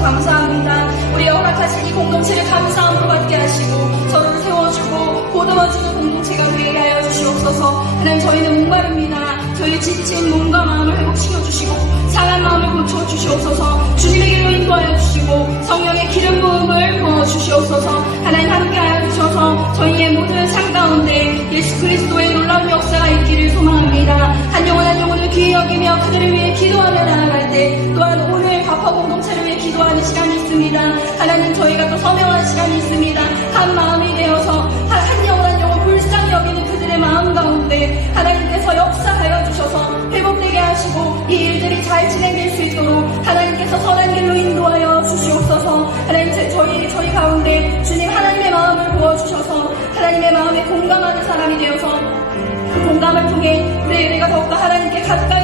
감사합니다. 우리 허락하신 이 공동체를 감사함으로 받게 하시고 서로를 세워주고 보듬어주는 공동체가 되게 하여 주시옵소서. 하나님 저희는 목마릅니다. 저희 지친 몸과 마음을 회복시켜 주시고 상한 마음을 고쳐 주시옵소서. 주님의 길로 인도하여 주시고 성령의 기름 부음을 부어 주시옵소서. 하나님 함께하여 주셔서 저희의 모든 기도하는 시간이 있습니다. 하나님 저희가 또 서명하는 시간이 있습니다. 한 마음이 되어서 한, 한 영혼 한 영혼 불쌍히 여기는 그들의 마음 가운데 하나님께서 역사하여 주셔서 회복되게 하시고 이 일들이 잘 진행될 수 있도록 하나님께서 선한 길로 인도하여 주시옵소서 하나님 제- 저희 저희 가운데 주님 하나님의 마음을 부어 주셔서 하나님의 마음에 공감하는 사람이 되어서 그 공감을 통해 우리 우리가 더욱더 하나님께 가까이